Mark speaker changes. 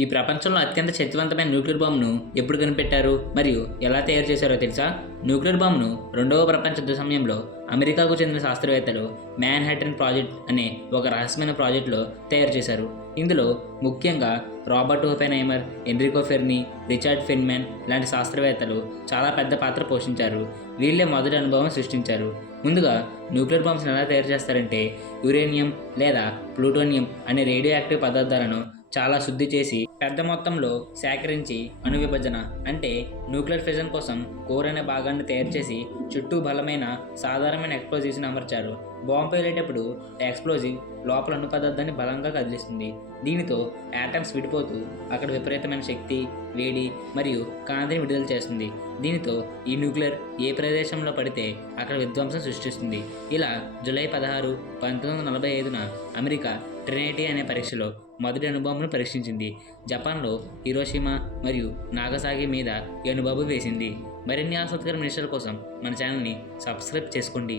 Speaker 1: ఈ ప్రపంచంలో అత్యంత శక్తివంతమైన న్యూక్లియర్ బాంబును ఎప్పుడు కనిపెట్టారు? మరియు ఎలా తయారు చేశారో తెలుసా? న్యూక్లియర్ బాంబును రెండవ ప్రపంచ యుద్ధ సమయంలో అమెరికాకు చెందిన శాస్త్రవేత్తలు మ్యాన్ హ్యాటన్ ప్రాజెక్ట్ అనే ఒక రహస్యమైన ప్రాజెక్టులో తయారు చేశారు. ఇందులో ముఖ్యంగా Robert Oppenheimer Enrico Fermi Richard Feynman లాంటి శాస్త్రవేత్తలు చాలా పెద్ద పాత్ర పోషించారు. వీళ్ళే మొదటి అనుభవం సృష్టించారు. ముందుగా న్యూక్లియర్ బాంబ్స్ని ఎలా తయారు చేస్తారంటే యురేనియం లేదా ప్లూటోనియం అనే రేడియో యాక్టివ్ పదార్థాలను చాలా శుద్ధి చేసి పెద్ద మొత్తంలో సేకరించి అణువిభజన అంటే న్యూక్లియర్ ఫిజన్ కోసం కోర్ అనే భాగాన్ని తయారు చేసి చుట్టూ బలమైన సాధారణమైన ఎక్స్ప్లోజివ్స్ని అమర్చారు. బాంబు పేలేటప్పుడు ఎక్స్ప్లోజివ్ లోపల అణు పదార్థాన్ని బలంగా కదిలిస్తుంది. దీనితో యాటమ్స్ విడిపోతూ అక్కడ విపరీతమైన శక్తి వేడి మరియు కాంతిని విడుదల చేస్తుంది. దీనితో ఈ న్యూక్లియర్ ఏ ప్రదేశంలో పడితే అక్కడ విధ్వంసం సృష్టిస్తుంది. ఇలా జూలై పదహారు పంతొమ్మిది వందల నలభై ఐదున అమెరికా ట్రినిటీ అనే పరీక్షలో మొదటి అణుబాంబును పరీక్షించింది. జపాన్లో హిరోషిమా మరియు నాగసాగి మీద ఈ అణుబాంబు వేసింది. మరిన్ని ఆసక్తికరమైన విషయాల కోసం మన ఛానల్ని సబ్స్క్రైబ్ చేసుకోండి.